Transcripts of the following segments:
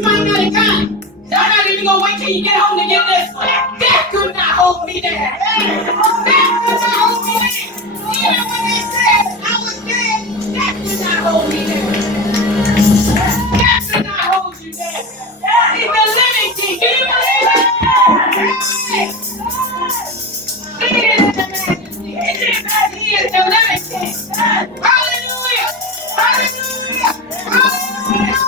You might not have got it. I'm not even going to wait till you get home to get this one. Death could not hold me there. Death could not hold me there. Even when they said I was dead, death could not hold me there. Death could not hold you there. He's the living king. Do you believe it? Hey! Sing it in the majesty. He is the living king. Hallelujah! Hallelujah! Hallelujah!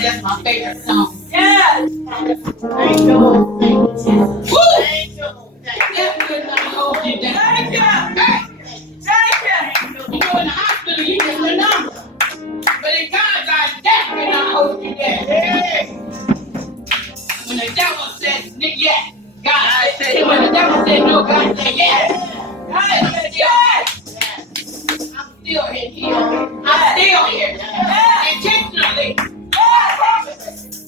That's my favorite song. Yes! Thank you, Lord. Thank you, Jesus. Woo! Thank you, Lord. Death could not hold you down. Thank you. Thank you. You go in the hospital, you just a number. But in God's eyes, death could not hold you down. Hey. When the devil says yes, God said, when the devil said no, God said yes. God said yes. I'm still here. I'm still here. Intentionally.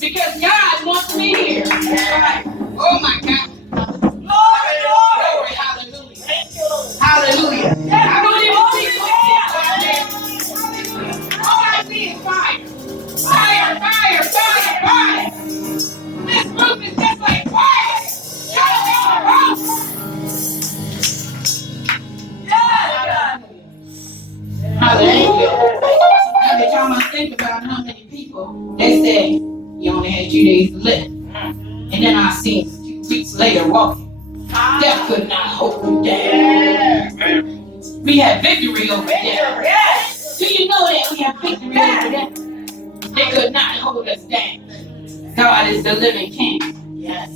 Because God wants me here. Oh my God. Glory, hallelujah. Hallelujah. I don't even see footsteps out there. All I see is fire. Fire, fire, fire, fire. This group is just like fire. Hallelujah. Every time I think about how many people they say you only had 2 days to live, and then I see 2 weeks later walking. Death could not hold you down. We have victory over death. Do you know that we have victory over death? They could not hold us down. God is the living King. Yes.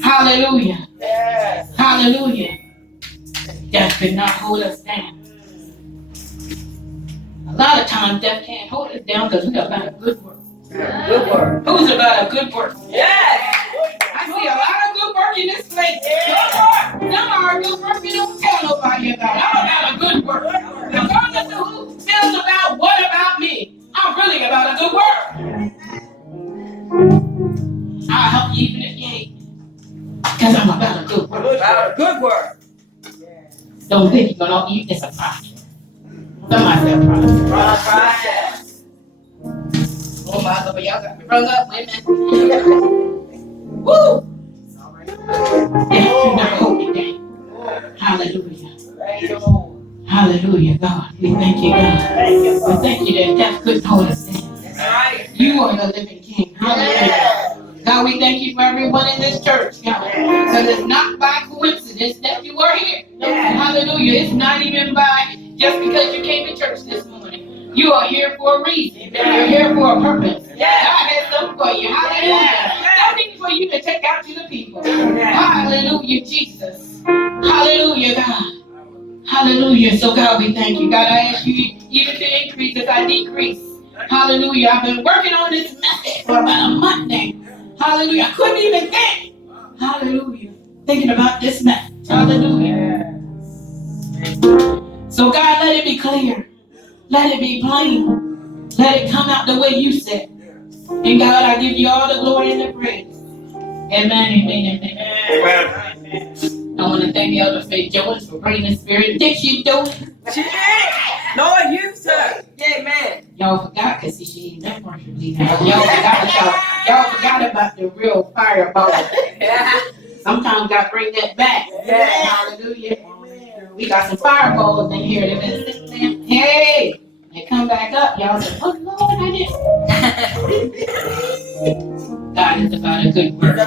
Hallelujah. Yes. Hallelujah. Death could not hold us down. A lot of times death can't hold us down because we're about a good work. Good work. Who's about a good work? Yes. I see a lot of good work in this place. Yes. Some are good work we don't tell nobody about. I'm about a good work. Regardless of who feels about what about me, I'm really about a good work. I'll help you even if you hate me. Because I'm about a good work. About a good work. Don't think you're going to eat this a project. Somebody said project. Oh my God, y'all got me rung up. Wait a minute. Woo! Yeah, not hold me down. Hallelujah. Hallelujah, God. We thank you, God. We thank you that death couldn't hold us down. You are the living King. Hallelujah. God, we thank you for everyone in this church, God. Because it's not by coincidence that you are here. Hallelujah. It's not even by just because you came to church this morning. You are here for a reason. You're here for a purpose. God has something for you. Hallelujah. Something for you to take out to the people. Hallelujah, Jesus. Hallelujah, God. Hallelujah. So, God, we thank you. God, I ask you even to increase as I decrease. Hallelujah. I've been working on this message for about a month now. Hallelujah. I couldn't even think. Hallelujah. Thinking about this message. Hallelujah. So, God, let it be clear. Let it be plain. Let it come out the way you said. And God, I give you all the glory and the praise. Amen, amen, amen. Amen. I want to thank Elder Faith Jones for bringing the spirit. Did she do it? She did. Lord, use her. Amen. Y'all forgot because she ain't that worshipfully now. Y'all forgot about the real fireball. Sometimes God bring that back. Yeah. Hallelujah. We got some fireballs in here. They've been sitting there. Hey! They come back up. Y'all say, oh, Lord, I didn't. God is about a good word.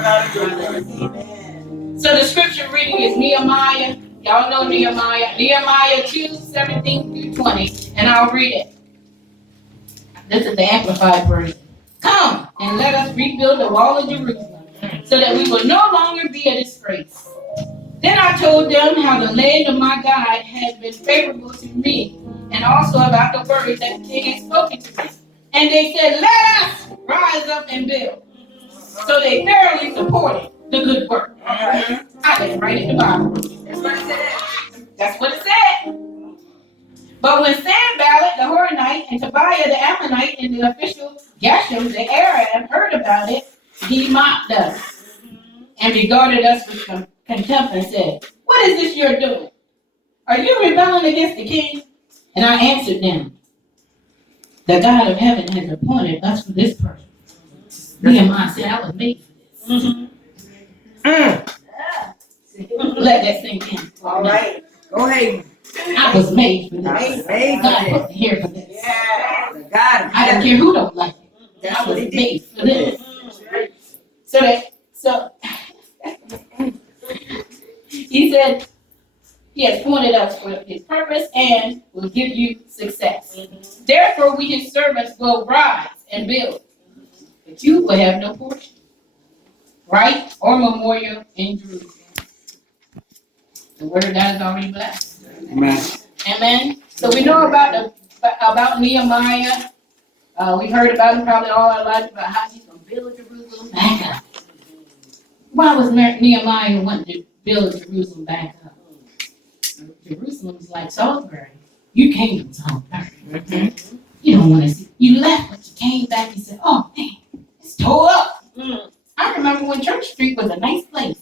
So the scripture reading is Nehemiah. Y'all know Nehemiah. Nehemiah 2:17-20. And I'll read it. This is the Amplified version. Come and let us rebuild the wall of Jerusalem so that we will no longer be a disgrace. Then I told them how the land of my God has been favorable to me, and also about the words that the king had spoken to me. And they said, let us rise up and build. So they thoroughly supported the good work. I didn't write it in the Bible. That's what it said. That's what it said. But when Sanballat the Horonite and Tobiah the Ammonite and the official Geshem the Arab heard about it, he mocked us and regarded us with contempt and said, what is this you're doing? Are you rebelling against the king? And I answered them, the God of heaven has appointed us for this purpose. Nehemiah said, I was made for this. Let that sink in. All right. Go ahead. I was made for this. God put me here for this. I don't care who don't like it. I was made for this. So he said, he has appointed us for his purpose and will give you success. Therefore, we his servants will rise and build, but you will have no portion, right, or memorial in Jerusalem. The word of God is already blessed. Amen. Amen. So we know about Nehemiah. We've heard about him probably all our lives, about how he's going to build Jerusalem back up. Why was Nehemiah wanting to build Jerusalem back up? Jerusalem's like Salisbury. You came from Salisbury. You don't want to see. You left, but you came back and said, oh, man, it's tore up. I remember when Church Street was a nice place.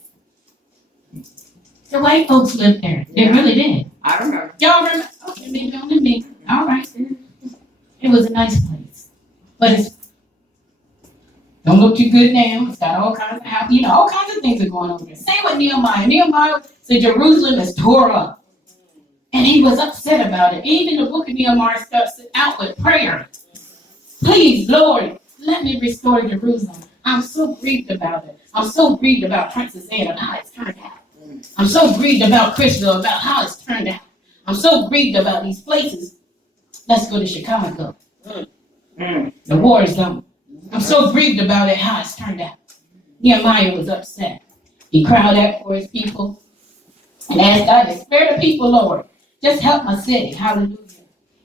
The white folks lived there. They really did. I remember. Y'all remember? Okay, maybe only me. All right. It was a nice place. But it's don't look too good now. It's got all kinds of all kinds of things are going on there. Same with Nehemiah. Nehemiah said Jerusalem is tore up. And he was upset about it. Even the book of Nehemiah starts out with prayer. Please, Lord, let me restore Jerusalem. I'm so grieved about it. I'm so grieved about Princess Anne and how it's turned out. I'm so grieved about Crystal, about how it's turned out. I'm so grieved about these places. Let's go to Chicago. The war is done. I'm so grieved about it, how it's turned out. Nehemiah was upset. He cried out for his people and asked God to spare the people, Lord. Just help my city. Hallelujah.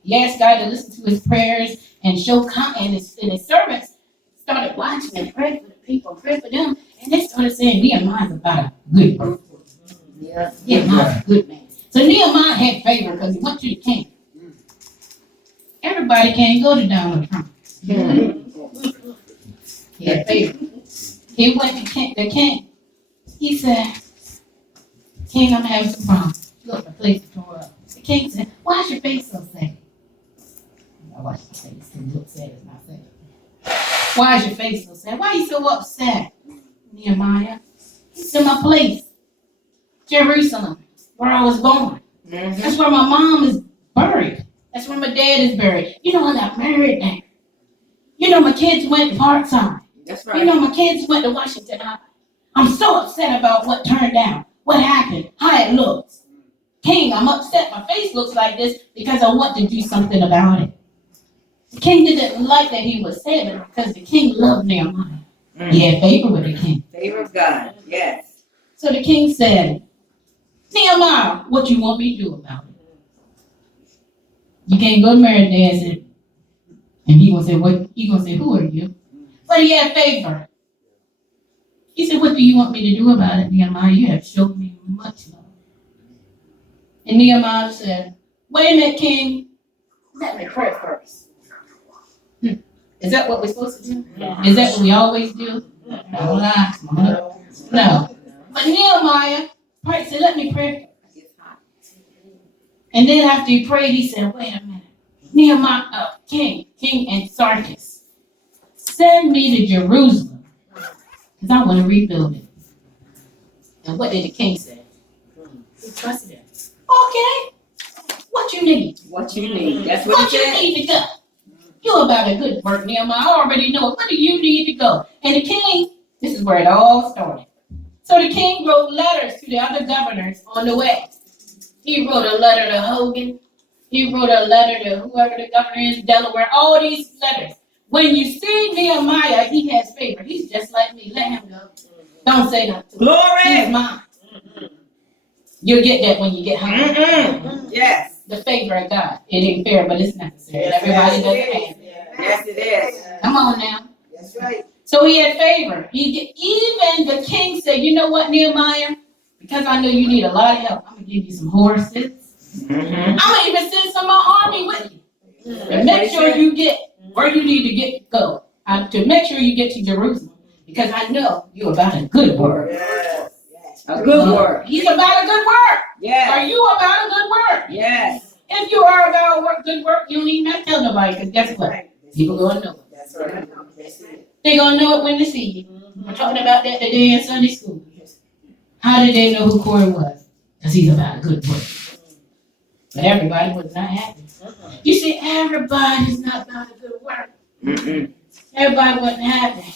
He asked God to listen to his prayers and show and his servants started watching and praying for the people, praying for them, and they started saying Nehemiah's about a good work. Nehemiah's a good man. So Nehemiah had favor because he went to the king. Everybody can't go to Donald Trump. He had favor. He went to the king. He said, King, I'm having some problems. Look, the place is tore up. The king said, why is your face so sad? I watch my face and look sad as my face. Why is your face so sad? Why are you so upset, Nehemiah? It's in my place, Jerusalem, where I was born. That's where my mom is buried. That's where my dad is buried. You know, I got married there. You know, my kids went to Parkside. That's right. You know, my kids went to Washington High. I'm so upset about what turned down, what happened, how it looks. King, I'm upset. My face looks like this because I want to do something about it. The king didn't like that he was saying it because the king loved Nehemiah. He had favor with the king. Favor of God, yes. So the king said, Nehemiah, what you want me to do about it? You can't go to married dad and he gonna say, what? He gonna say, who are you? But he had favor. He said, what do you want me to do about it, Nehemiah? You have showed me much love. And Nehemiah said, wait a minute, king. Let me pray first. Is that what we're supposed to do? Is that what we always do? Don't lie. No. But Nehemiah said, let me pray first. And then after he prayed, he said, wait a minute. Nehemiah, King Antiochus, send me to Jerusalem because I want to rebuild it. And what did the king say? He trusted him. Okay. What you need? What you need. That's what he said. You need to go. You're about a good work, Nehemiah. I already know it. Where do you need to go? And the king, this is where it all started. So the king wrote letters to the other governors on the way. He wrote a letter to Hogan. He wrote a letter to whoever the governor is, Delaware, all these letters. When you see Nehemiah, he has favor. He's just like me. Let him go. Don't say nothing. Glory. He's mine. You'll get that when you get home. Yes. The favor of God. It ain't fair, but it's necessary. Everybody doesn't have it. Yes, it is. Come on now. That's right. So he had favor. Even the king said, you know what, Nehemiah? Because I know you need a lot of help, I'm going to give you some horses. I'm going to even send some more army with you. To make sure you get where you need to go. To make sure you get to Jerusalem. Because I know you're about a good work. Yes. A good word. He's about a good work. Yes. Are you about a good work? Yes. If you are about good work, you don't even have to tell nobody. Because guess what? People going to know it. That's right. They're going to know it when they see you. We're talking about that today in Sunday school. How did they know who Corey was? Because he's about a good work. But everybody was not happy. You see, everybody's not about a good work. Everybody wasn't happy.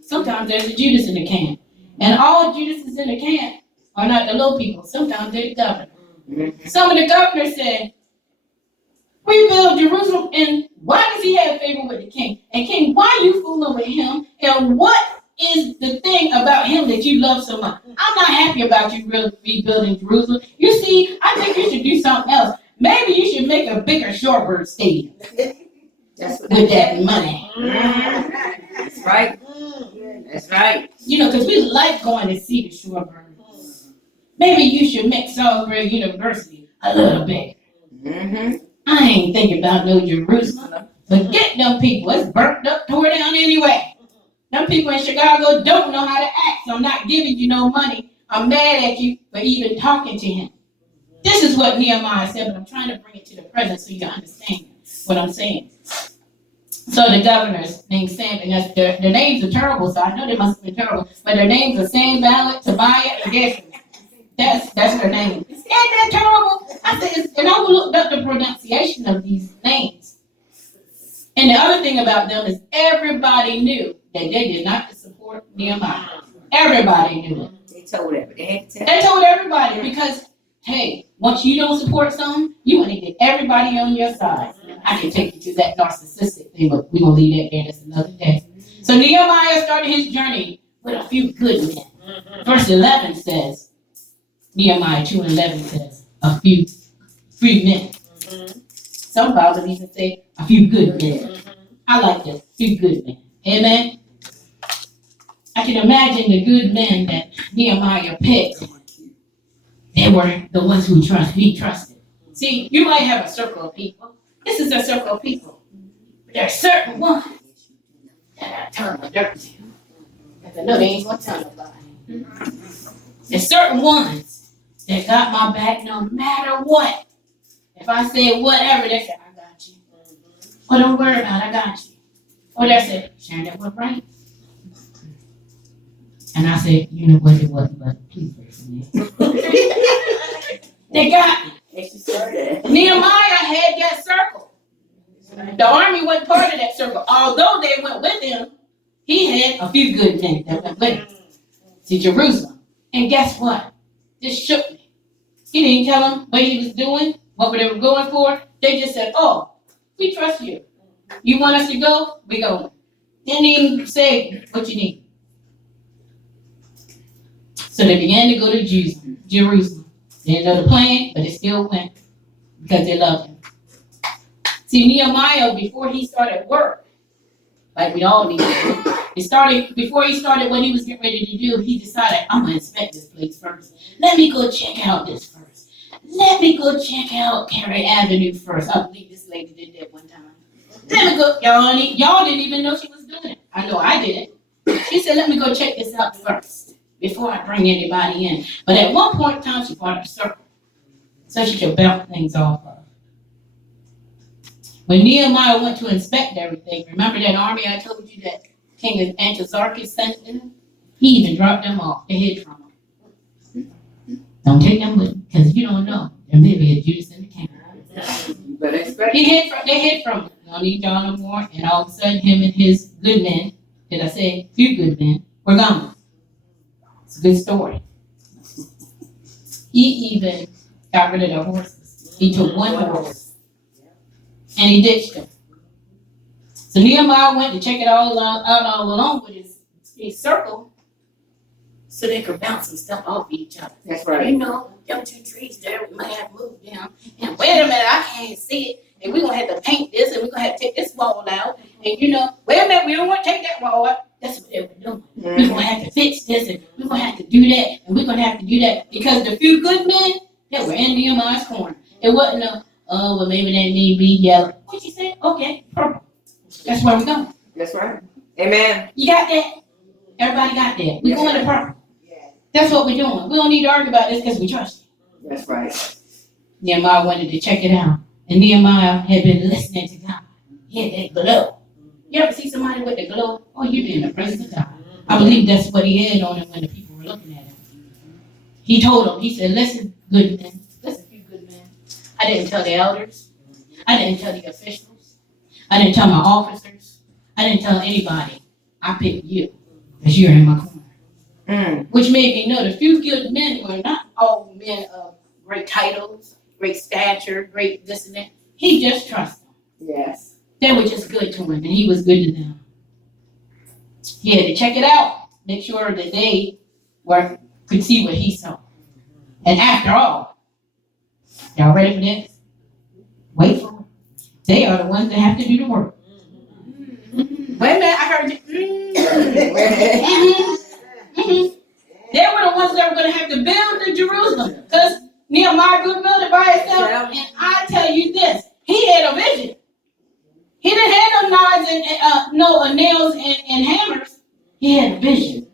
Sometimes there's a Judas in the camp. And all Judases in the camp are not the low people. Sometimes they're the governor. Some of the governors said, rebuild Jerusalem, and why does he have favor with the king? And king, why are you fooling with him? And what is the thing about him that you love so much? I'm not happy about you rebuilding Jerusalem. You see, I think you should do something else. Maybe you should make a bigger Shorebird stadium with that money. That's right. That's right. You know, because we like going to see the Shorebird. Maybe you should make Salisbury University a little bigger. I ain't thinking about no Jerusalem. But get them people. It's burnt up, tore down anyway. Them people in Chicago don't know how to act. So I'm not giving you no money. I'm mad at you for even talking to him. This is what Nehemiah said, but I'm trying to bring it to the present so you can understand what I'm saying. So the governors named Sam, and their names are terrible, so I know they must have been terrible. But their names are Sanballat, Tobiah, and Geshem. That's their name. Isn't that terrible? I said, and I looked up the pronunciation of these names. And the other thing about them is everybody knew that they did not support Nehemiah. Everybody knew it. They told everybody. They told everybody because, hey, once you don't support something, you want to get everybody on your side. I can take you to that narcissistic thing, but we're going to leave that there. That's another day. So Nehemiah started his journey with a few good men. Verse 11 says, Nehemiah 2:11 says, a few men. Some Bibles even say, a few good men. I like this, few good men. Amen? I can imagine the good men that Nehemiah picked. They were the ones who he trusted. See, you might have a circle of people. This is a circle of people. But there are certain ones that I turn my dirt to. Because I know they ain't going to tell nobody. There's certain ones that got my back no matter what. If I say whatever, they say, I got you. Oh, don't worry about it, I got you. Or they say, Sharon, that was right. And I said, you know what, it wasn't, but please pray for me. They got me. Nehemiah had that circle. The army wasn't part of that circle. Although they went with him, he had a few good men that went with him to Jerusalem. And guess what? This shook me. He didn't tell them what he was doing, what they were going for. They just said, oh, we trust you. You want us to go? We go. Didn't even say what you need. So they began to go to Jerusalem. They didn't know the plan, but they still went because they loved him. See, Nehemiah, before he started work, like we all need to do, before he started what he was getting ready to do, he decided, I'm going to inspect this place first. Let me go check out this first. Let me go check out Carey Avenue first. I believe this lady did that one time. Let me go. Y'all didn't even know she was doing it. I know I didn't. She said, let me go check this out first before I bring anybody in. But at one point in time, she brought up a circle so she could bounce things off of. When Nehemiah went to inspect everything, remember that army I told you that King Antiochus sent them? He even dropped them off. They hid from them. Don't take them with you, because you don't know. There may be a Judas in the camp. They hid from him. Don't need y'all no more. And all of a sudden, him and his good men, did I say few good men, were gone. It's a good story. He even got rid of the horses. He took one horse and he ditched them. So Nehemiah went to check it all out all along with his circle so they could bounce some stuff off each other. That's right. You know, them two trees there, we might have moved them. And wait a minute, I can't see it. and we're gonna have to paint this, and we're gonna have to take this wall out, and you know, wait a minute, we don't want to take that wall out. That's what they were doing. We're gonna have to fix this, and we're gonna have to do that, and we're gonna have to do that because the few good men that were in Nehemiah's corner, it wasn't a well maybe that need be yellow. What you say? Okay, purple. That's where we're going. That's right. Amen. You got that? Everybody got that. We're going to purple. That's what we're doing. We don't need to argue about this because we trust you. That's right. Nehemiah wanted to check it out. And Nehemiah had been listening to God. He had that glow. You ever see somebody with the glow? Oh, you're in the presence of God. I believe that's what he had on him when the people were looking at him. He told them, he said, listen, good men. Listen, you good men. I didn't tell the elders. I didn't tell the officials. I didn't tell my officers. I didn't tell anybody. I picked you because you're in my corner. Which made me know the few good men were not all men of great titles, great stature, great this and that. He just trusted them. Yes. They were just good to him, and he was good to them. He had to check it out, make sure that they could see what he saw. And after all, y'all ready for this? Wait for it. They are the ones that have to do the work. Wait a minute, I heard you. They were the ones that were going to have to build the Jerusalem. Because Nehemiah couldn't build it by himself. And I tell you this, he had a vision. He didn't have no knives and nails and hammers. He had a vision.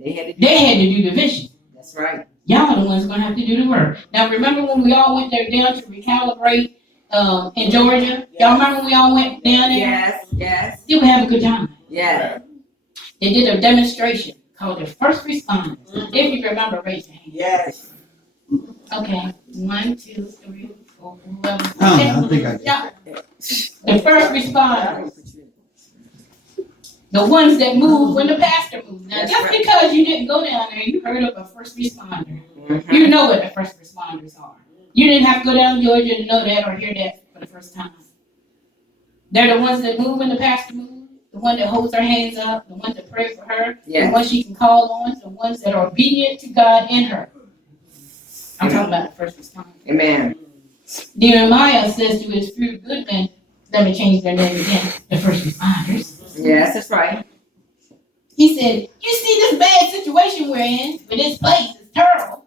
They had to do the vision. That's right. Y'all are the ones going to have to do the work. Now remember when we all went there down to recalibrate in Georgia? Y'all remember when we all went down there? Yes, yes. Did we have a good time? Yeah. They did a demonstration called the first responders. If you remember, raise your hand. Yes. Okay. 1, 2, 3, 4, 5. I think I Yeah. The first responders. The ones that moved when the pastor moved. Now, just because you didn't go down there, you heard of a first responder. You know what the first responders are. You didn't have to go down to Georgia to know that or hear that for the first time. They're the ones that move when the pastor moves. The one that holds her hands up, the one that prays for her, the one she can call on, the ones that are obedient to God in her. I'm talking about the first responders. Amen. Nehemiah says to his few good men, let me change their name again, the first responders. Yes, that's right. He said, you see this bad situation we're in, but this place is terrible.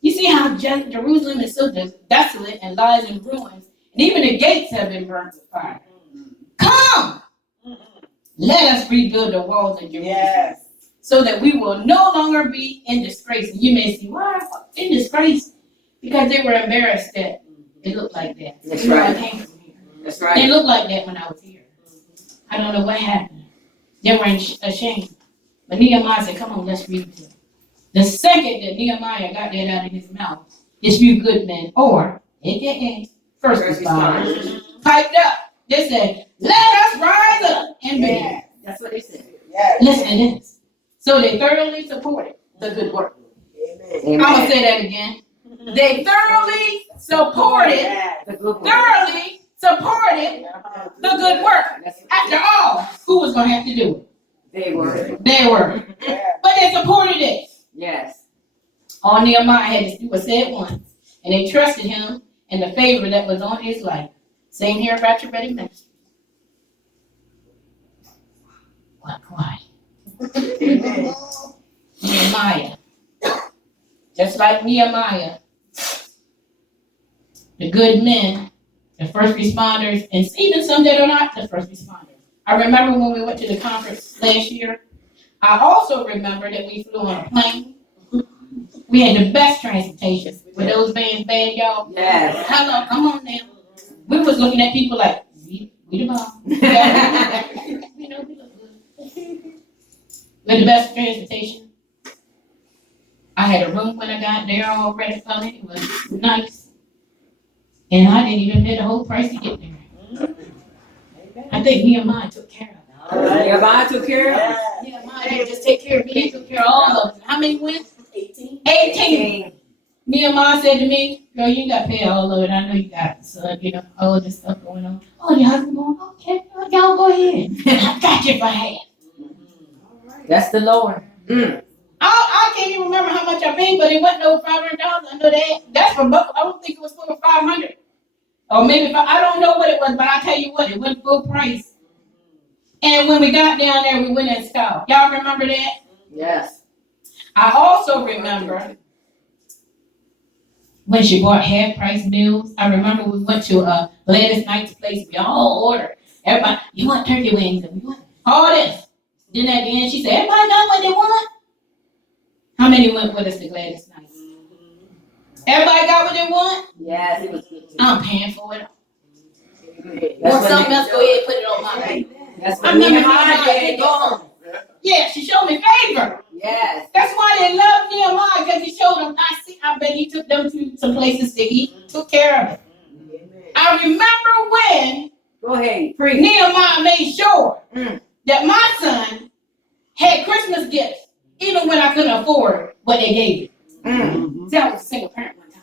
You see how Jerusalem is so desolate and lies in ruins, and even the gates have been burned with fire. Come! Let us rebuild the walls of Jerusalem so that we will no longer be in disgrace. And you may say, why in disgrace? Because they were embarrassed that it looked like that. That's right. I came from here. That's right. It looked like that when I was here. I don't know what happened. They were ashamed. But Nehemiah said, come on, let's rebuild. The second that Nehemiah got that out of his mouth, his few good men, or AKA first responders, piped up. They said, let us rise up and build. That's what they said. Yes. Listen to this. So they thoroughly supported the good work. Amen. I'm going to say that again. They thoroughly supported the good work. After all, who was going to have to do it? They were. They were. But they supported it. Yes. All Nehemiah had to do was say it once. And they trusted him and the favor that was on his life. Same here about your ready ministry. What quiet? Nehemiah. Just like Nehemiah, the good men, the first responders, and even some that are not the first responders. I remember when we went to the conference last year, I also remember that we flew on a plane. We had the best transportation. Were those vans bad, y'all? Yes. Hello, come on now. We was looking at people like, we the bomb. We know we look good. We had the best transportation. I had a room when I got there already for it. It was nice. And I didn't even pay the whole price to get there. I think Nehemiah took care of it. Nehemiah took care of it. Nehemiah didn't just take care of me, he took care of all of them. How many went? 18. 18. Nehemiah said to me, girl, you got to pay all of it. I know you got all this stuff going on. Oh, your husband going, okay, y'all go ahead. I got you for half. That's the Lord. I can't even remember how much I paid, but it wasn't over $500. I know that. That's for both. I don't think it was for $500. Or maybe, I don't know what it was, but I tell you what, it was full price. And when we got down there, we went in style. Y'all remember that? Yes. I also remember when she bought half price meals. I remember we went to Gladys Knight's place. We all ordered. Everybody, you want turkey wings? And we want all this. Then at the end, she said, everybody got what they want? How many went with us to Gladys Knight's? Everybody got what they want? Yes, it was good. I'm paying for it. That's Want something else? Go ahead and put it on my plate. That's I what remember yeah, she showed me favor. Yes. That's why they love Nehemiah, because he showed them. I bet he took them to some places to eat, took care of it. I remember when Go ahead, preach. Nehemiah made sure that my son had Christmas gifts, even when I couldn't afford what they gave him. That was a single parent one time.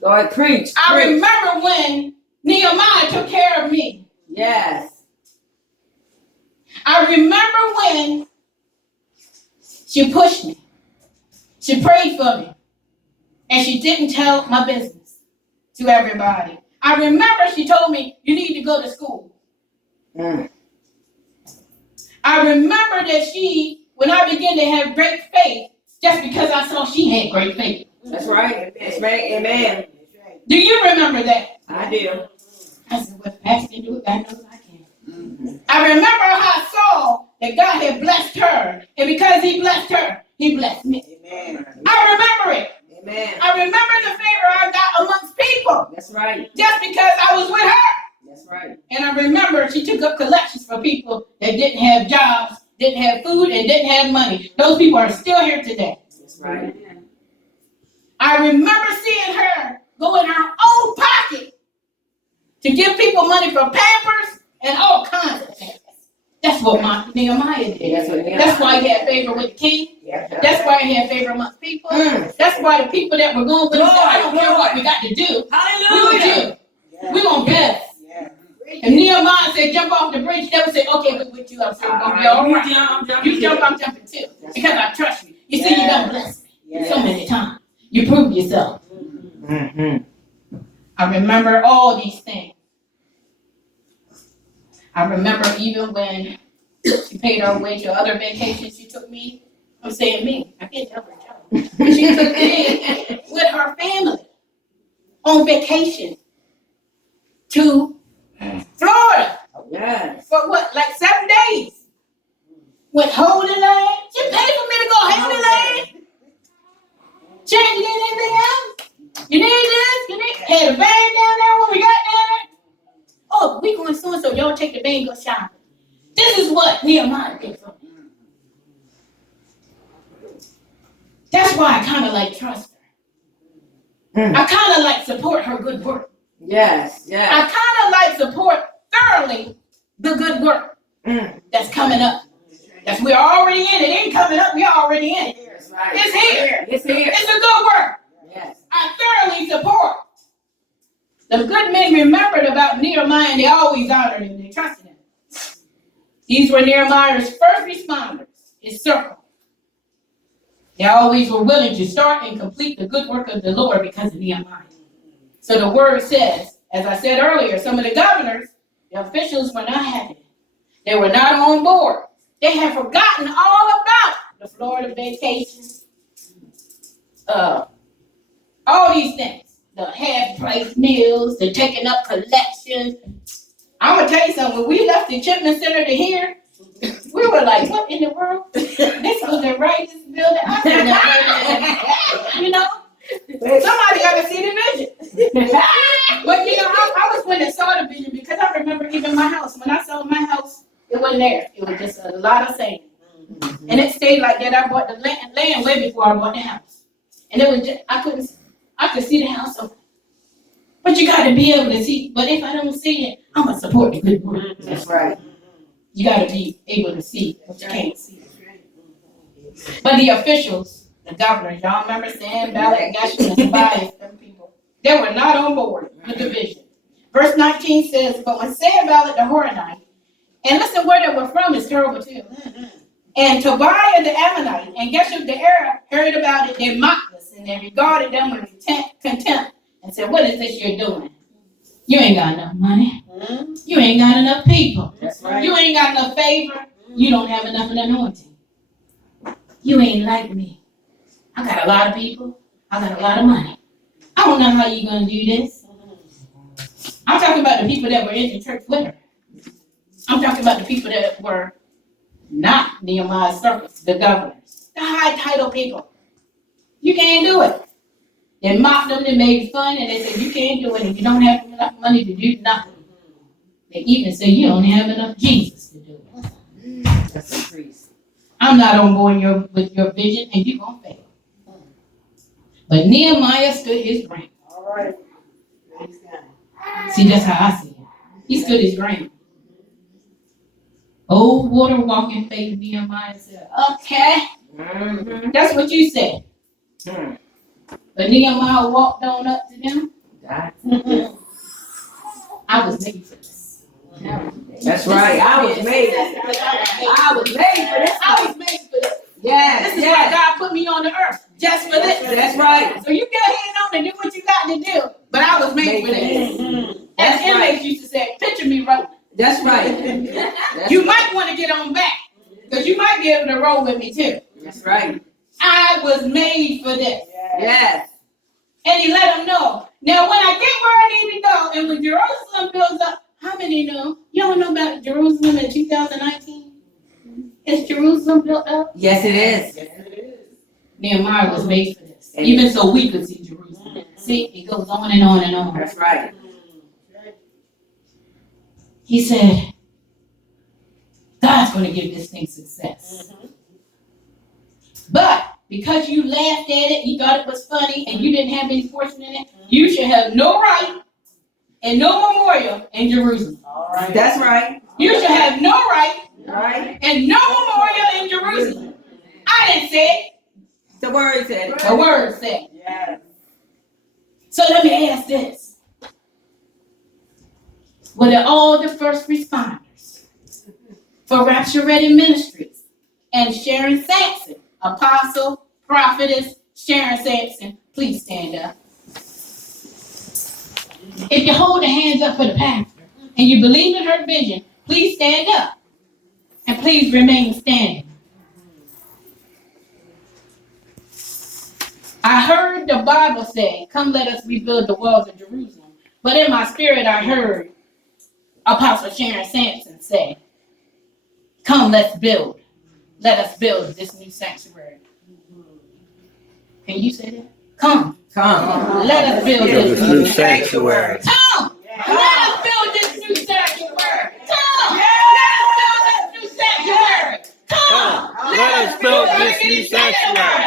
Go ahead, preach. I remember when Nehemiah took care of me. Yes. I remember when she pushed me. She prayed for me. And she didn't tell my business to everybody. I remember she told me, you need to go to school. I remember that when I began to have great faith, just because I saw she had great faith. That's right. That's right. Amen. Do you remember that? I do. I said, well, Pastor can do it, God knows I can. I remember how I saw that God had blessed her. And because he blessed her, he blessed me. Amen. I remember it. Amen. I remember the favor I got amongst people. That's right. Just because I was with her. That's right. And I remember she took up collections for people that didn't have jobs, didn't have food, and didn't have money. Those people are still here today. That's right. I remember seeing her go in her own pocket to give people money for Pampers and all kinds of things. That's what Nehemiah did. That's why he had favor with the king. That's why he had favor amongst people. That's why the people that were going with us said, I don't care what we got to do. Hallelujah. We will do. We're going to bless. And Nehemiah said, jump off the bridge. They would say, okay, we're with you. I'm sure we're going to be all right. You jump, I'm jumping too. Because I trust you. You see, you done blessed me so many times. You proved yourself. I remember all these things. I remember even when she paid her way to other vacations she took me. I'm saying me. I can't tell her job. She took me with her family on vacation to Florida. Yes. For what, like 7 days? With Holy Land. She paid for me to go Holy Land. She ain't need anything else. You need this? You need had a band down there when we got down there. Oh, we going so and so. Y'all take the band and go shopping. This is what Nehemiah did for me. That's why I kind of like trust her. I kind of like support her good work. Yes. Yes. I kind of like support thoroughly the good work that's coming up. That's we're already in. It ain't coming up. We're already in it. That's right. It's here. It's here. It's a good work. Yes. I thoroughly support. The good men remembered about Nehemiah, and they always honored him. They trusted him. These were Nehemiah's first responders, his circle. They always were willing to start and complete the good work of the Lord because of Nehemiah. So the word says, as I said earlier, some of the governors, the officials were not happy. They were not on board. They had forgotten all about the Florida vacations, all these things. The half-price meals, the taking up collections. I'm going to tell you something. When we left the Chipman Center to here, we were like, what in the world? This was the righteous building. I said, no, you know, somebody got to see the vision. But, you know, I was when I saw the vision because I remember even my house. When I sold my house, it wasn't there. It was just a lot of sand. And it stayed like that. I bought the land way before I bought the house. And it was just, I could see the house. But you got to be able to see. But if I don't see it, I'm going to support the good work. That's right. You got to be able to see what you can't see. But the officials, the governors, y'all remember Sam, Ballot, Gashman, and Tobias, them people, they were not on board with the vision. Verse 19 says, but when Sanballat the Horonite, and listen where they were from is terrible too. And Tobiah the Ammonite and Geshem the Arab heard about it, they mocked us and they regarded them with contempt and said, what is this you're doing? You ain't got enough money. You ain't got enough people. That's right. You ain't got enough favor. You don't have enough anointing. You ain't like me. I got a lot of people. I got a lot of money. I don't know how you gonna do this. I'm talking about the people that were in the church with her. I'm talking about the people that were not Nehemiah's servants, the governors, the high title people. You can't do it. They mocked them, they made fun, and they said, you can't do it if you don't have enough money to do nothing. They even said, you don't have enough Jesus to do it. That's a priest. I'm not on board with your vision, and you're going to fail. But Nehemiah stood his ground. All right. See, that's how I see it. He stood his ground. Old water walking faith, Nehemiah said, okay, that's what you said. But Nehemiah walked on up to them. I was made for this. That's right. I was made for this. I was made for this. I was made for this. Yes. This is why God put me on the earth. Just for this. That's right. So you go ahead on and do what you got to do. But I was made for this. As inmates used to say, picture me rolling. That's right. You might want to get on back. Because you might be able to roll with me too. That's right. I was made for this. Yes. And he let them know. Now, when I get where I need to go, and when Jerusalem builds up, how many know? You don't know about Jerusalem in 2019? Is Jerusalem built up? Yes, it is. Nehemiah was made for this. Even so we could see Jerusalem. See, it goes on and on and on. That's right. He said, God's going to give this thing success. But because you laughed at it, you thought it was funny, and you didn't have any portion in it, you should have no right and no memorial in Jerusalem. All right. That's right. You should have no right Right. and no memorial in Jerusalem. I didn't say it. The word said it. The word said it. Yes. So let me ask this. Were they all the first responders for Rapture Ready Ministries and Sharon Sampson, apostle, prophetess Sharon Sampson? Please stand up. If you hold the hands up for the pastor and you believe in her vision, please stand up and please remain standing. I heard the Bible say, come let us rebuild the walls of Jerusalem. But in my spirit, I heard Apostle Sharon Sampson say, come, let's build. Let us build this new sanctuary. Can you say that? Come. Let us build this new sanctuary. Come. Let us build this new sanctuary. Come. Let us build this new sanctuary. Come. Let us build this new sanctuary.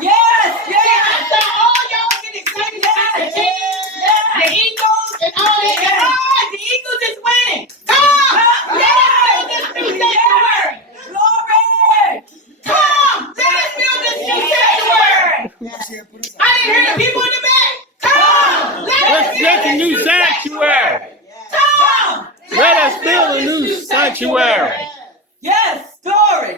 Yes. I saw all y'all get excited about the Chiefs, the Eagles, and all that. The Eagles is winning. Come. Let us build this new sanctuary. Glory. Come. Let us build this new sanctuary. I didn't hear the people in the back. Come. Let's build a new sanctuary. Come. Let us build a new sanctuary. Yes. Glory.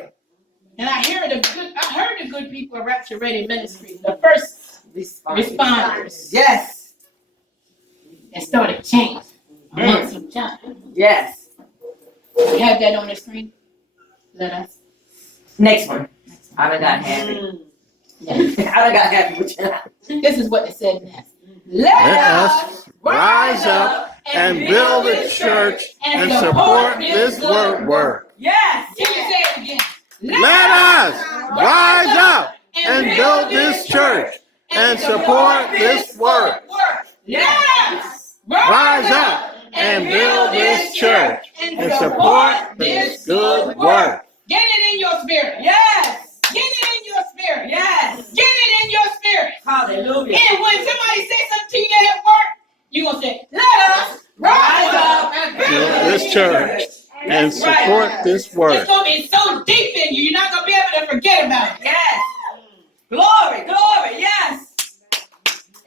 And I heard the good people of Rapture Ready Ministries, the first responders. Yes. And started chanting amongst each other. Yes. You have that on the screen? Let us. Next one. I done got happy. I done got happy with you. This is what it said next. Let us rise up and build a church and support this work. Yes. Can you say it again? Let us rise up and build this church and support this work. Yes. Rise up and build this church and support this good work. Get it in your spirit. Yes. Get it in your spirit. Yes. Get it in your spirit. Hallelujah. And when somebody says something to you at work, you're going to say, let us rise up and build This church and support this work. It's going to be so deep in you, you're not going to be able to forget about it. Yes. Glory. Glory. Yes.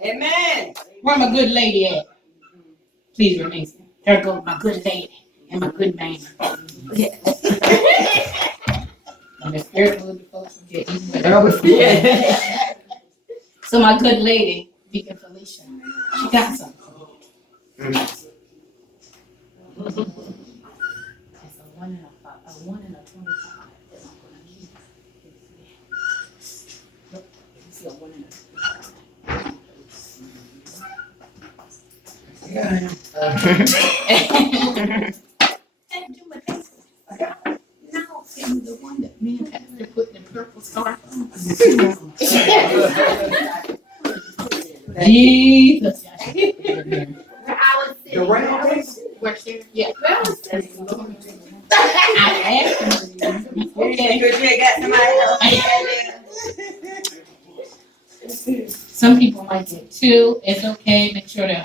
Amen. Where my good lady at? Please remain standing. There goes my good lady and my good man. And the spirit moves the folks forget. Yeah. So my good lady, Deacon Felicia, she got something. It's a 1 and a 5, a 1 and a 25 that I'm gonna keep. Look, you see a 1 and a 25. And do my thing. Now, I'm the one that me and Pastor put the purple scarf on. Jesus. I was sitting. Where Sharon? Yeah. I asked him. Okay, good. You got somebody else. Some people might get 2. It's okay. Make sure the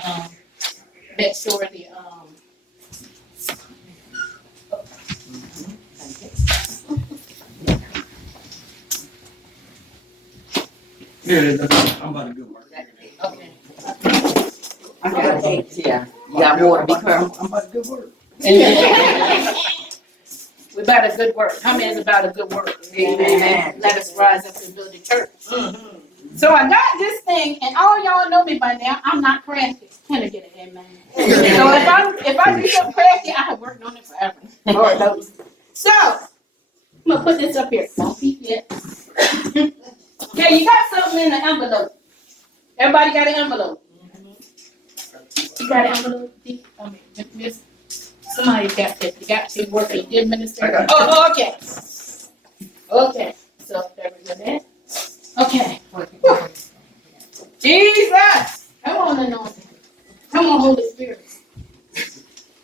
Here it is. I'm about to go work. okay. I got 8 here. You got more to be careful. I'm about to go work. We about a good work. How many is about a good work? Amen. Let us rise up and build a church. So I got this thing, and all y'all know me by now. I'm not crafty. Can I get an amen? So if I do something crafty, I have worked on it forever. Lord knows. So I'm gonna put this up here. Don't peek yet. Okay, you got something in the envelope. Everybody got an envelope. You got an envelope? Miss. Somebody got this. You got to work. You did minister. Oh, okay. Okay. So there we go. There. Okay. Jesus. Come on, anointing. Come on, Holy Spirit.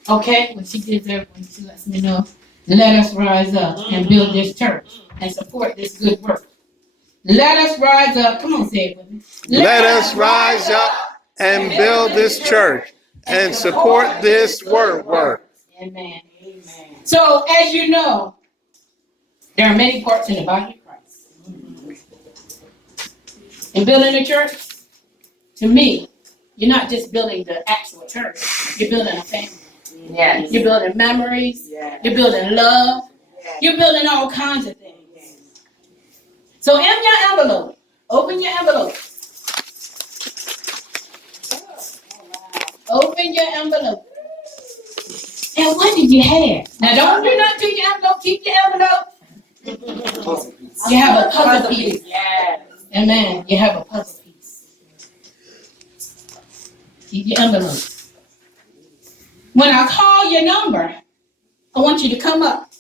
Okay. When she gives everyone, she lets me know. Let us rise up and build this church and support this good work. Let us rise up. Come on, say it with me. Let us rise up and build this church and support this work. Amen. Amen. So, as you know, there are many parts in the body of Christ. In building a church, to me, you're not just building the actual church. You're building a family. Yes. You're building memories. Yes. You're building love. Yes. You're building all kinds of things. Yes. So in your envelope, open your envelope. Open your envelope. And what did you have? Now don't do nothing to your envelope. Keep your envelope. You have a puzzle piece. Yes. Amen. You have a puzzle piece. Keep your envelope. When I call your number, I want you to come up.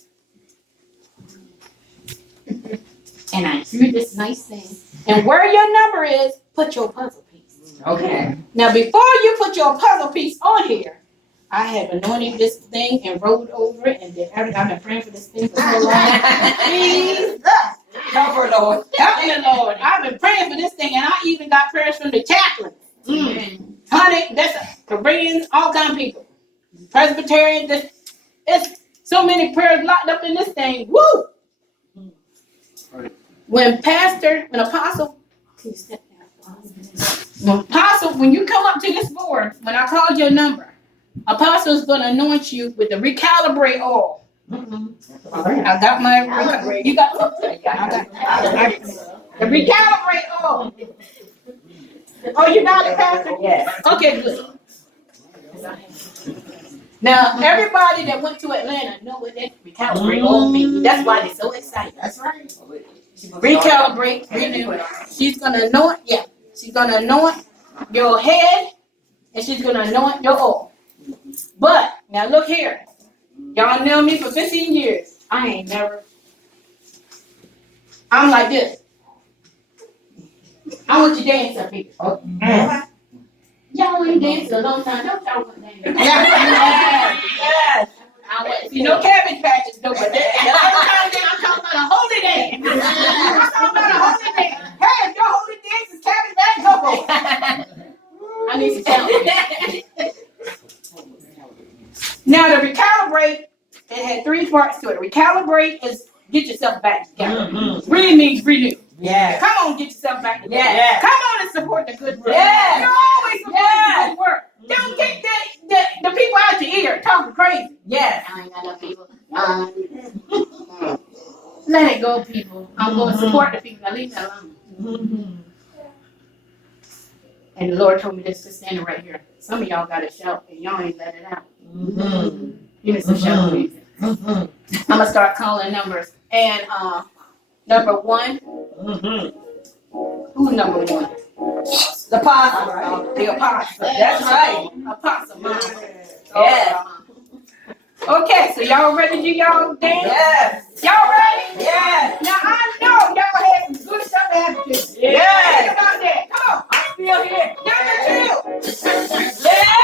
And I drew this nice thing. And where your number is, put your puzzle piece. Okay. Now before you put your puzzle piece on here, I have anointed this thing and rolled over it, and then I've been praying for this thing for so long. Jesus. Help her, Lord. Help me, Lord. I've been praying for this thing, and I even got prayers from the chaplain. Honey, that's Koreans, all kind of people. Presbyterian, it's so many prayers locked up in this thing. Woo! When apostle, when you come up to this board, when I call your number, apostle's going to anoint you with the recalibrate oil. I got my, you got, I got the recalibrate oil. Oh, you got it, Pastor? Yes. Okay, good. Now, everybody that went to Atlanta know what that recalibrate oil means. That's why they're so excited. That's right. Recalibrate, renew. She's going to anoint, she's going to anoint your head, and she's going to anoint your oil. But, now look here. Y'all know me for 15 years. I'm like this. I want you to dance up here. Y'all ain't danced a long time. Don't y'all want to dance? Yes. I want to see no cabbage patches, no, but the other time I'm talking about a holy dance. I'm talking about a holy dance. Hey, if your holy dance is cabbage patch, go for it. I need to tell you. Now, the recalibrate, it had 3 parts to it. Recalibrate is get yourself back together. Renew means renew. Yeah. Come on, get yourself back together. Yeah. Come on and support the good work. Yeah. You always support the good work. Don't get the people out your ear talking crazy. Yes. I ain't got no people. Let it go, people. I'm going to support the people. Now leave me alone. And the Lord told me just to stand right here. Some of y'all got to shout, and y'all ain't let it out. You need some shout, please. I'm gonna start calling numbers. And number one. Who's number one? The apostle, right? The apostle. That's right. Apostle, mom. Yeah. Okay, so y'all ready to do y'all dance? Yes. Y'all ready? Yes. Now I know y'all had some good stuff happening. Yes. Think about that. Come on. I'm still here. Number two. Yeah.